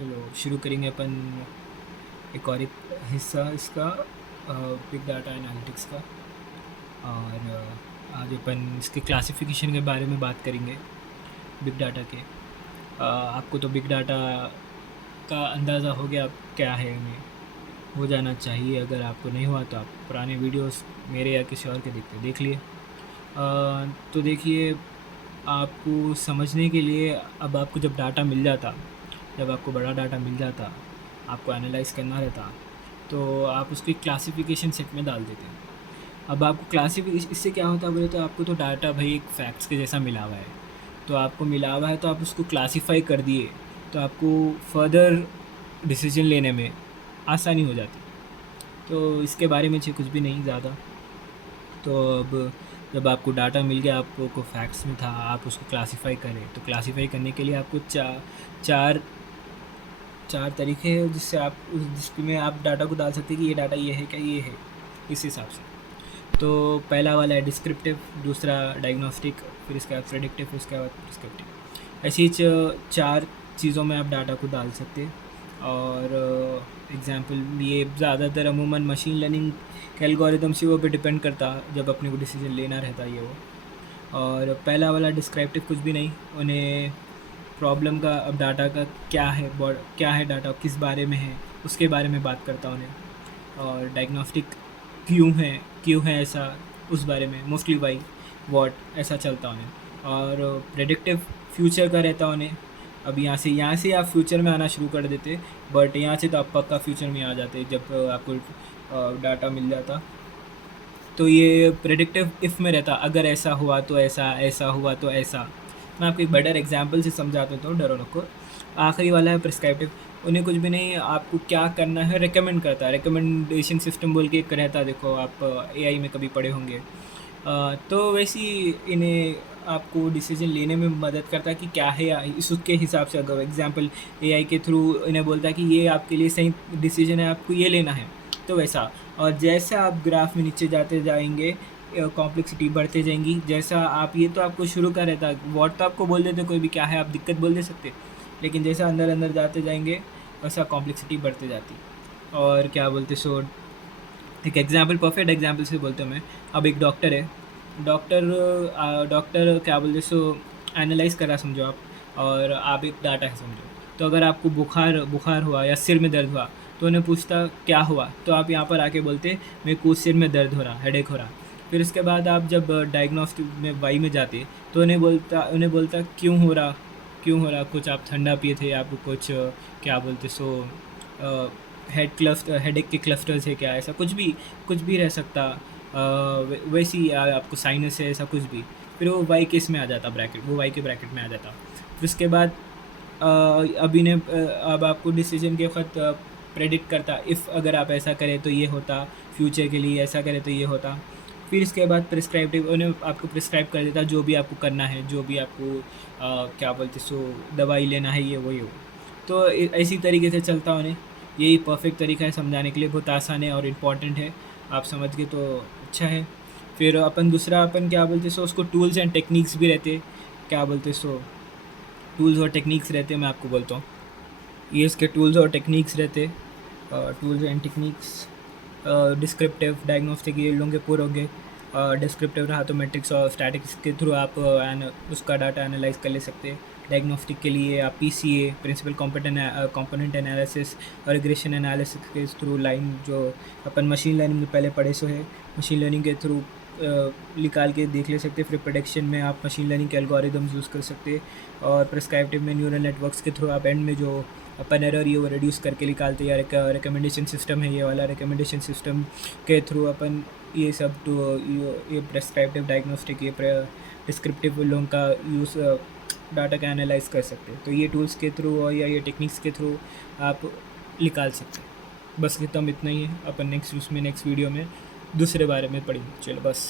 चलो शुरू करेंगे अपन एक और एक हिस्सा इसका बिग डाटा एनालिटिक्स का। और आज अपन इसके क्लासिफिकेशन के बारे में बात करेंगे बिग डाटा के। आपको तो बिग डाटा का अंदाज़ा हो गया क्या है, हमें हो जाना चाहिए। अगर आपको नहीं हुआ तो आप पुराने वीडियोस मेरे या किसी और के देख लिए। तो देखिए, आपको समझने के लिए अब आपको जब डाटा मिल जाता, जब आपको बड़ा डाटा मिल जाता, आपको एनालाइज़ करना रहता, तो आप उसको क्लासिफिकेशन सेट में डाल देते। अब आपको क्लासिफिकेशन इससे क्या होता है बोले तो आपको तो डाटा भाई एक फैक्ट्स के जैसा मिला हुआ है, तो आपको मिला हुआ है तो आप उसको क्लासीफाई कर दिए, तो आपको फर्दर डिसीजन लेने में आसानी हो जाती। तो इसके बारे में कुछ भी नहीं ज़्यादा। तो अब जब आपको डाटा मिल गया, आपको फैक्ट्स में था, आप उसको क्लासीफाई करें, तो क्लासीफाई करने के लिए आपको चार चार तरीके हैं जिससे आप जिसमें आप डाटा को डाल सकते हैं कि ये डाटा ये है क्या, ये है, इस हिसाब से। तो पहला वाला है डिस्क्रिप्टिव, दूसरा डायग्नोस्टिक, फिर इसके बाद प्रेडिक्टिव, फिर इसके बाद प्रिस्क्रिप्टिव। ऐसी चार चीज़ों में आप डाटा को डाल सकते हैं। और एग्ज़ाम्पल ये ज़्यादातर अमूमन मशीन लर्निंग के एल्गोरिदम से वो पे डिपेंड करता जब अपने को डिसीजन लेना रहता है ये वो। और पहला वाला डिस्क्रिप्टिव कुछ भी नहीं, उन्हें प्रॉब्लम का, अब डाटा का क्या है डाटा किस बारे में है उसके बारे में बात करता उन्हें। और डायग्नोस्टिक क्यों है ऐसा, उस बारे में मोस्टली वाई वॉट ऐसा चलता उन्हें। और प्रेडिक्टिव फ्यूचर का रहता उन्हें। अब यहाँ से आप फ्यूचर में आना शुरू कर देते, बट यहाँ से तो आप पक्का फ्यूचर में आ जाते जब आपको डाटा मिल जाता। तो ये प्रेडिक्टिव इफ़ में रहता, अगर ऐसा हुआ तो ऐसा, ऐसा हुआ तो ऐसा। मैं आपको एक बेटर एग्जांपल से समझा देता हूँ, डरो नको। आखिरी वाला है प्रिस्क्रिप्टिव, उन्हें कुछ भी नहीं, आपको क्या करना है रिकमेंड करता है। रिकमेंडेशन सिस्टम बोल के एक रहता, देखो आप एआई में कभी पढ़े होंगे। तो वैसी इन्हें आपको डिसीजन लेने में मदद करता है कि क्या है इस उसके हिसाब से। अगर एग्जांपल एआई के थ्रू इन्हें बोलता है कि ये आपके लिए सही डिसीजन है, आपको ये लेना है, तो वैसा। और जैसे आप ग्राफ में नीचे जाते जाएंगे, कॉम्प्लेक्सिटी बढ़ते जाएंगी। जैसा आप ये तो आपको शुरू का रहता, वॉट तो आपको बोल देते कोई भी क्या है, आप दिक्कत बोल दे सकते, लेकिन जैसा अंदर अंदर जाते जाएंगे वैसा कॉम्प्लेक्सिटी बढ़ते जाती। और क्या बोलते सो, एक एग्जांपल, परफेक्ट एग्जांपल से बोलते मैं। अब एक डॉक्टर है, डॉक्टर क्या बोलते सो एनालाइज करा समझो आप, और आप एक डाटा है समझो। तो अगर आपको बुखार हुआ या सिर में दर्द हुआ, तो उन्हें पूछता क्या हुआ, तो आप यहाँ पर आके बोलते मेरे को सिर में दर्द हो रहा, हेडेक हो रहा। फिर उसके बाद आप जब डायग्नोस्टिक में वाई में जाते, तो उन्हें बोलता क्यों हो रहा, कुछ आप ठंडा पिए थे, आपको कुछ क्या बोलते सो हेडेक के क्लस्टर्स है क्या, ऐसा कुछ भी रह सकता। वैसी आपको साइनस है, ऐसा कुछ भी। फिर वो वाई के इसमें आ जाता ब्रैकेट, वो वाई के ब्रैकेट में आ जाता। फिर उसके बाद अब आपको डिसीजन के वक्त प्रेडिक्ट करता, इफ़ अगर आप ऐसा करें तो ये होता, फ्यूचर के लिए ऐसा करें तो ये होता। फिर इसके बाद प्रिस्क्राइब, उन्हें आपको प्रिस्क्राइब कर देता जो भी आपको करना है, जो भी आपको क्या बोलते सो दवाई लेना है, ये वही हो। तो इसी तरीके से चलता उन्हें। यही परफेक्ट तरीका है समझाने के लिए, बहुत आसान है और इम्पॉर्टेंट है। आप समझ गए तो अच्छा है। फिर अपन क्या बोलते सो, उसको टूल्स एंड टेक्निक्स भी रहते, क्या बोलते सो टूल्स और टेक्निक्स रहते हैं। मैं आपको बोलता हूँ ये इसके टूल्स और टेक्निक्स रहते। Tools and techniques, descriptive, diagnostic, ये लोग पूरे होंगे। डिस्क्रिप्टिव रहा तो मैट्रिक्स और स्टैटिक्स के थ्रू आप उसका डाटा एनालाइज कर ले सकते हैं। डायग्नोस्टिक के लिए आप पीसीए, प्रिंसिपल कंपोनेंट एनालिसिस और रिग्रेशन एनालिसिस के थ्रू लाइन, जो अपन मशीन लर्निंग में पहले पढ़े सो है, मशीन लर्निंग के थ्रू निकाल के देख ले सकते। फिर प्रेडिक्शन में आप मशीन लर्निंग के एल्गोरिदम्स यूज़ कर सकते। और प्रिस्क्रिप्टिव में न्यूरल नेटवर्क्स के थ्रू आप एंड में जो अपन एरर ये वो रिड्यूस करके निकालते हैं, या रिकमेंडेशन सिस्टम है ये वाला, रिकमेंडेशन सिस्टम के थ्रू अपन ये सब तो ये प्रिस्क्रिप्टिव, डायग्नोस्टिक, ये डिस्क्रिप्टिव लोगों का यूज़ डाटा का एनालाइज कर सकते हैं। तो ये टूल्स के थ्रू और या ये टेक्निक्स के थ्रू आप निकाल सकते हैं। बस इतना ही है। अपन नेक्स्ट वीडियो में दूसरे बारे में पढ़ेंगे। चलो बस।